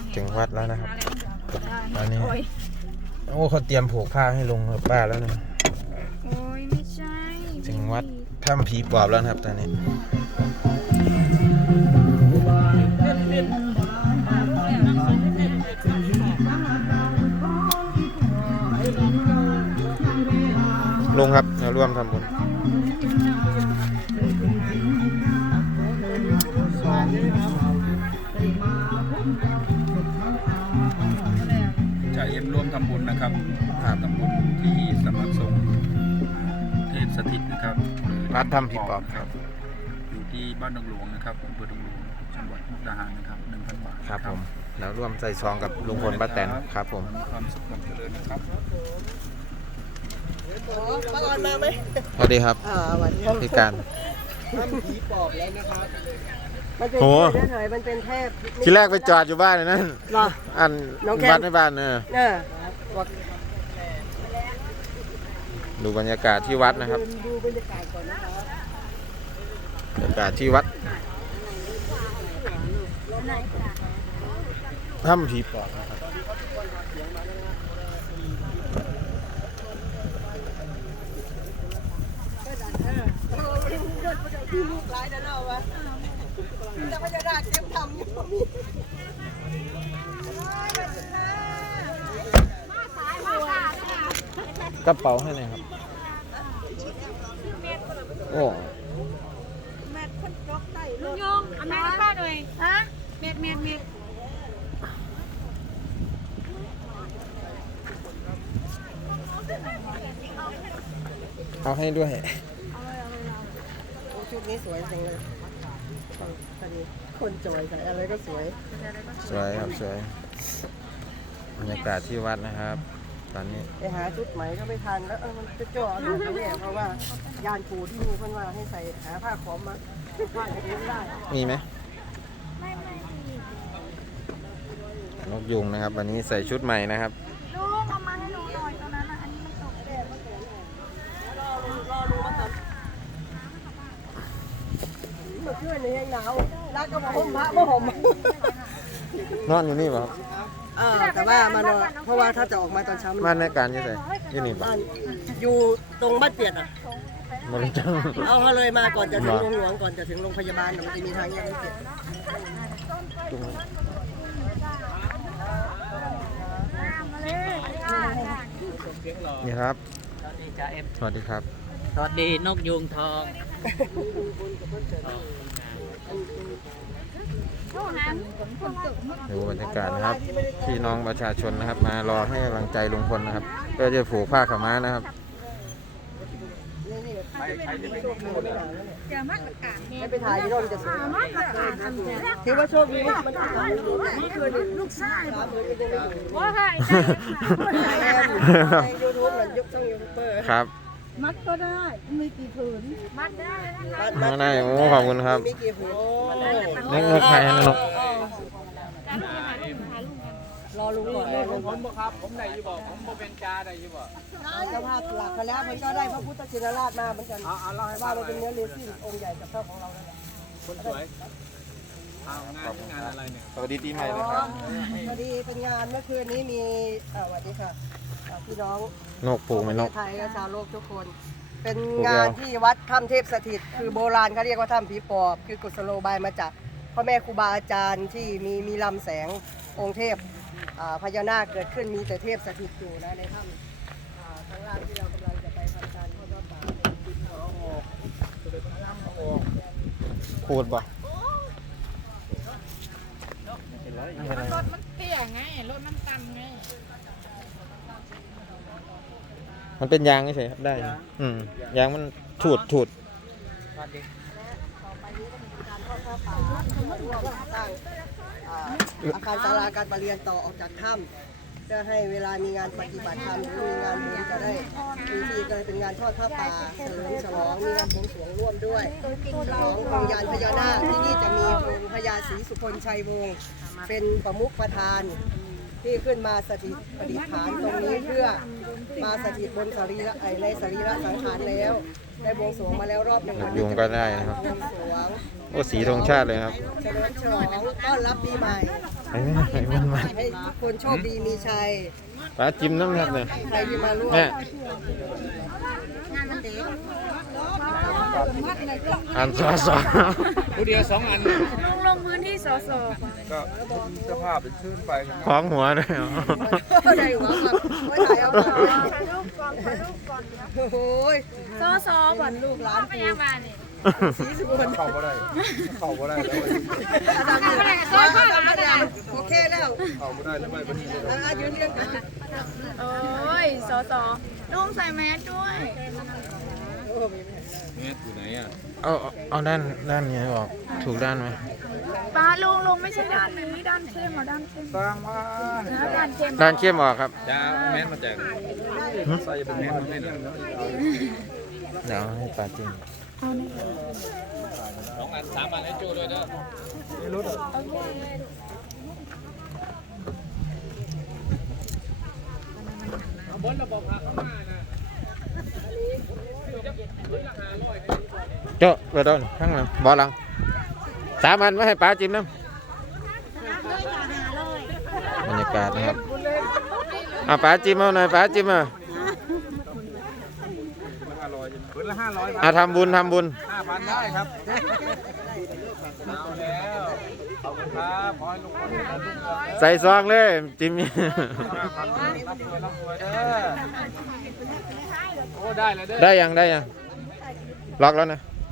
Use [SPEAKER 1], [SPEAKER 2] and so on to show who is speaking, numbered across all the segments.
[SPEAKER 1] ถึงวัดแล้วนะครับตอนนี้โอ้เขาเตรียมผูกผ้าให้ลุงกับป้าแล้วนะ
[SPEAKER 2] โอ้ยไม่ใช่
[SPEAKER 1] ถึงวัดถ้ำผีปอบแล้วนะครับตอนนี้ลุงครับมาร่วมทำบุญ
[SPEAKER 3] จะเอ็มร่วมทำบุญนะครับทำบุญที่สำนักสงฆ์เทพสถิตนะครับ
[SPEAKER 1] วัดถ้ำผีปอบ
[SPEAKER 3] ครับอยู่ที่บ้านดงหลวงนะครับอำเภอดงหลวงจังหวัดมุกดาหารนะครับ 1,000 บาท
[SPEAKER 1] ครับผมแล้วร่วมใส่ซองกับลุงพลป้าแตนครับผม
[SPEAKER 3] ความสุขความเจริญนะครับ
[SPEAKER 4] ป้าออนมาไหม
[SPEAKER 1] สวัสดีครับพี่การ
[SPEAKER 4] ทำผีปอบแล้วนะครับมันเป็นเฉยมันเป็นเทพ
[SPEAKER 1] ที่แรกไปจอดอยู่บ้านเลยนั่นอันวัดในบ้านดูบรรยากาศที่วัดนะครับ
[SPEAKER 4] ดูบรรยากาศก่อนนะครับ
[SPEAKER 1] บรรยากาศที่วัดถ้ำผีปอบนะครับ
[SPEAKER 4] ที่ลูกร้ายนะเล่าวะจะพยาดาเต็มทำอยู่มี
[SPEAKER 1] กระเป๋าให้หน่อยครับโอ้
[SPEAKER 4] แม่คนจกใต้
[SPEAKER 2] ลุงยงเอาแม่ให้ป้าหน่อยฮะเม็ด
[SPEAKER 1] เอาให้ด้วย
[SPEAKER 4] ชุดนี้สวยจังเลยคนจอยใส่อะไรก็สวย
[SPEAKER 1] สวยครับสวยบรรยากาศที่วัดนะครับตอนนี้
[SPEAKER 4] ไปหาชุดใหม่ก็ไม่ทันแล้วมันจะจ่อดูเนี่ยเพราะว่ายานปูที่มีเพื่อนว่าให้ใส่หาผ้าขอมมาผ้าจะเลี้ยงได้
[SPEAKER 1] มีไหมนกยุงนะครับวันนี้ใส่ชุดใหม่นะครับ
[SPEAKER 2] ลุงเอามาให้ลุงหน่อยตอนนั้นอันนี้มันตกแดด
[SPEAKER 4] รอลุงมาก่อนเมื่อคืนนี้ยังหนาวรักก็มาห่มพระมาห่ม
[SPEAKER 1] นอนอยู่นี่ป่ะครับ
[SPEAKER 4] แต่ว่ามานอนเพราะว่าถ้าจะออกมาตอนเช้า
[SPEAKER 1] บ้านในการยังไงยี่นี่
[SPEAKER 4] บ้านอยู่ตรงบ้านเปียด
[SPEAKER 1] บริจาค
[SPEAKER 4] เอาเลยมาก่อนจะถึงโรงหลวงก่อนจะถึงโรงพยาบาลมันจะมีทางแยกบ้านเปียด
[SPEAKER 1] นี่ครับสวัสดีครับ
[SPEAKER 5] สวัสดีนกยุงทอง
[SPEAKER 1] ดูบรรยากาศนะครับพี่น้องประชาชนนะครับมารอให้กำลังใจลุงพลนะครับเพื่อจะผูกผ้าขาวม้านะครับ
[SPEAKER 4] ไม่ไปถ่ายที่โน่นจะสวยถือว่าโชคดีมันคือลูกชาย
[SPEAKER 2] ว่าใคร
[SPEAKER 4] ในยูทูบเหมือนยุคช่องยูทูบเบอร์
[SPEAKER 1] ครับ
[SPEAKER 4] มัดก็ได้มีกี่ผืน
[SPEAKER 2] มัดได้
[SPEAKER 1] มัดได้โอ้ขอบคุณครับ
[SPEAKER 4] มีกี่ผืน
[SPEAKER 1] นกใครนก
[SPEAKER 4] รอลุงก่อน
[SPEAKER 3] ผมบ่ครับผมได้ยี่บอกผมบ่เป็นจ่าได้ยี่บอก
[SPEAKER 4] เจ้าภาพหลักกันแล้วมันก็ได้พระพุทธชินราชมาเหมือนกันว่าเราเป็นเนื้อเรซิ่งองค์ใหญ่กับเท่าของเราแล้ว
[SPEAKER 3] คนสวยงานอะไรเนี่ย
[SPEAKER 1] สวัสดีปีใหม่นะครับ
[SPEAKER 4] สวัสดีเป็นงานเมื่อคืนนี้มีสวัสดีค่ะพี่น้อง
[SPEAKER 1] นกผูกไหมนก
[SPEAKER 4] ไทยและชาวโลกทุกคนเป็นงานที่วัดถ้ำเทพสถิตคือโบราณเขาเรียกว่าถ้ำผีปอบคือกุศโลบายมาจากพ่อแม่ครูบาอาจารย์ที่มีลำแสงองค์เทพพญานาคเกิดขึ้นมีแต่เทพสถิตอยู่นะในถ้ำข้างล่างที่เรากำลังจะไปทำการทอดป่า
[SPEAKER 1] พูดบ่
[SPEAKER 2] รถมันเตี้ยไงรถมันต่ำไง
[SPEAKER 1] มันเป็นยางเฉยๆได้ยางมันถูด
[SPEAKER 4] ต่อไปนี้ก็มีการทอดผ้าป่าร่วมสร้างอาคารศาลาการประเรียนต่อออกจากถ้ำเพื่อให้เวลามีงานปฏิบัติธรรมหรือมีงานบุญจะได้มีที่ก็เลยเป็นงานทอดผ้าป่าเฉลิมฉลองมีงานบวงสรวงร่วมด้วยฉลององค์ยานพญานาคที่นี่จะมีองค์พญาศรีสุพลชัยวงศ์เป็นประมุขประธานที่ขึ้นมาสถิตปฏิฐานตรงนี้เพื่อมาสถิตบนสรีระในสรีระสังขารแล้วได้บวงสรวงมาแล้วรอบหนึ่ง
[SPEAKER 1] ยุงก็ได้นะครับโอ้สีธงชาติเลยครับ
[SPEAKER 4] เฉลิมฉลองต้อนรับปีใหม่
[SPEAKER 1] มัน
[SPEAKER 4] ให้ทุกคนโชคดีมีชัย
[SPEAKER 1] ปลาจิ้มน้ำครับเนี่ย
[SPEAKER 4] ใครที่มาร่วม
[SPEAKER 1] เนี่ยอันสอ
[SPEAKER 3] ผู้เดียว2 อัน
[SPEAKER 2] ลงพื้นที่สส
[SPEAKER 3] ก็สภาพเป็นชื่นไปกัน
[SPEAKER 1] ของหัวเลย
[SPEAKER 4] ใช่หัวก่อนไม่ถ่ายเอาก่อน
[SPEAKER 2] ถ่ายรูปก่อน
[SPEAKER 4] โอ้ย
[SPEAKER 2] สสบันลูกหลานไปยังบ้านนี่
[SPEAKER 4] สีสุวรรณ
[SPEAKER 3] เข้าบ่ได้เข้าบ่ได้แล้ว
[SPEAKER 4] โอเคแล้ว
[SPEAKER 3] เข้าบ่ได้แล้วไปบัดนี้
[SPEAKER 4] ยืนเรียงกัน
[SPEAKER 2] โอ้ยสสลุงใส่แมสด้วย
[SPEAKER 3] แม่อยู่ไหนอ่ะ
[SPEAKER 1] เอาด้านนี้ออกถูกด้านไหม
[SPEAKER 2] ป้าลุงไม่ใช่ด้านนี้ด้านเข้มเหรอด้านเข้ม
[SPEAKER 3] สร้างมา
[SPEAKER 2] ด้านเข้ม
[SPEAKER 1] ด้านเข้มออกครับ
[SPEAKER 3] จะแม่นมาแจกใส่เป็นแม่นมาให้หน่อย
[SPEAKER 1] เดี๋ยวให้ปลาจิ้ม
[SPEAKER 3] 2 อัน 3 อันให้โจด้วยเด้อไม่รู้
[SPEAKER 1] เจ้าไปโดนข้างหลังบ่อหลัง3 อันไม่ให้ปลาจิ้มน้ำบรรยากาศนะครับปลาจิ้มเอาหน่อยปลาจิ้มอ่ะ
[SPEAKER 3] พื้นละ500
[SPEAKER 1] ทำบุญ
[SPEAKER 3] 5,000ได้ครับเอาแล้วขอบคุณครับขอให้ลุงพลมีความสุข
[SPEAKER 1] ใส่ซองเลยจิ้ม
[SPEAKER 3] 5,000รับรวยเด้อโอ้ได้เลยเด้อ
[SPEAKER 1] ได้ยังล็อกแล้วนะ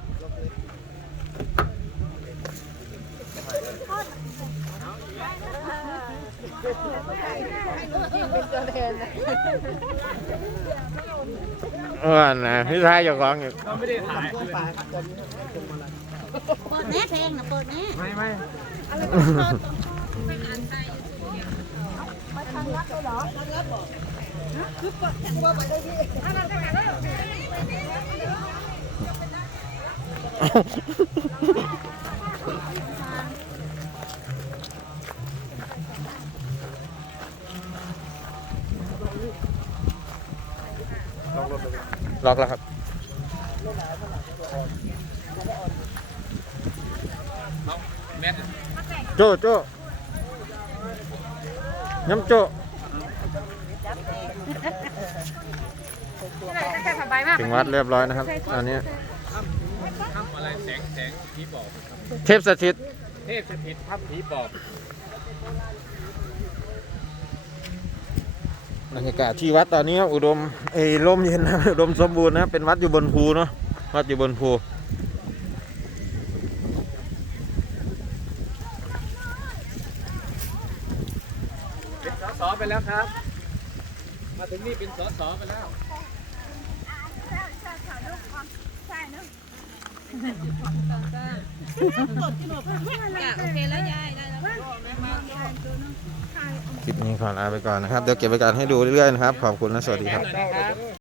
[SPEAKER 1] ว่านะพี่ชายเจ้าของอยู่
[SPEAKER 3] เราไม่ได้ถ่าย
[SPEAKER 6] เปิดแน่เพลงนะเปิดแน่
[SPEAKER 3] ไม่
[SPEAKER 1] ล็อกแล้วครับ
[SPEAKER 3] แม่น
[SPEAKER 1] โจ้น้ำโจ้ถึงวัดเรียบร้อยนะครับตอนนี้
[SPEAKER 3] ทำอะไรแสงผีปอบ
[SPEAKER 1] เทพสถิต
[SPEAKER 3] เทพสถิตทำผีปอบบ
[SPEAKER 1] รรยากาศที่วัดตอนนี้อุดมร่มเย็นนะอุดมสมบูรณ์นะเป็นวัดอยู่บนภูเนาะวัดอยู่บนภู
[SPEAKER 3] เป็นส.ไปแล้วครับ มาถึงนี่เป็นส.ไปแล้ว
[SPEAKER 2] โอเคแล้วยายได้แล้ว
[SPEAKER 1] คลิปนี้ขอลาไปก่อนนะครับเดี๋ยวเก็บไปการให้ดูเรื่อยๆนะครับขอบคุณและสวัสดีครับ